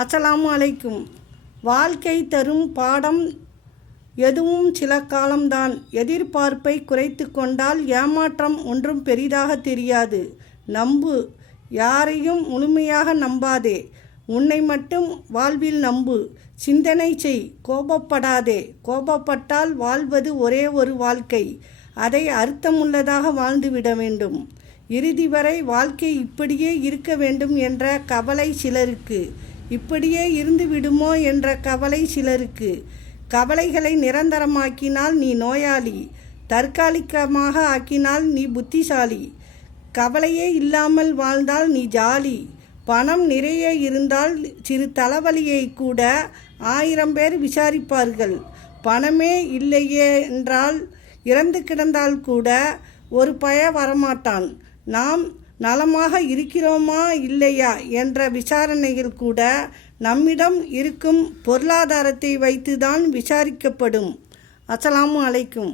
அஸ்ஸலாமு அலைக்கும். வாழ்க்கை தரும் பாடம் எதுவும் சில காலம்தான். எதிர்பார்ப்பை குறைத்து கொண்டால் ஏமாற்றம் ஒன்றும் பெரிதாக தெரியாது. நம்பு, யாரையும் முழுமையாக நம்பாதே. உன்னை மட்டும் வாழ்வில் நம்பு. சிந்தனை செய், கோபப்படாதே. கோபப்பட்டால் வாழ்வது ஒரே ஒரு வாழ்க்கை. அதை அர்த்தமுள்ளதாக வாழ்ந்துவிட வேண்டும். இறுதி வரை வாழ்க்கை இப்படியே இருக்க வேண்டும் என்ற கவலை சிலருக்கு, இப்படியே இருந்து விடுமோ என்ற கவலை சிலருக்கு. கவலைகளை நிரந்தரமாக்கினால் நீ நோயாளி, தற்காலிகமாக ஆக்கினால் நீ புத்திசாலி. கவலையே இல்லாமல் வாழ்ந்தால் நீ ஜாலி. பணம் நிறைய இருந்தால் சிறு தலைவலியை கூட 1000 பேர் விசாரிப்பார்கள். பணமே இல்லையே என்றால் இறந்து கிடந்தால் கூட ஒரு பய வரமாட்டான். நாம் நலமாக இருக்கிறோமா இல்லையா என்ற விசாரணையில் கூட நம்மிடம் இருக்கும் பொருளாதாரத்தை வைத்துதான் விசாரிக்கப்படும். அஸ்ஸலாமு அலைக்கும்.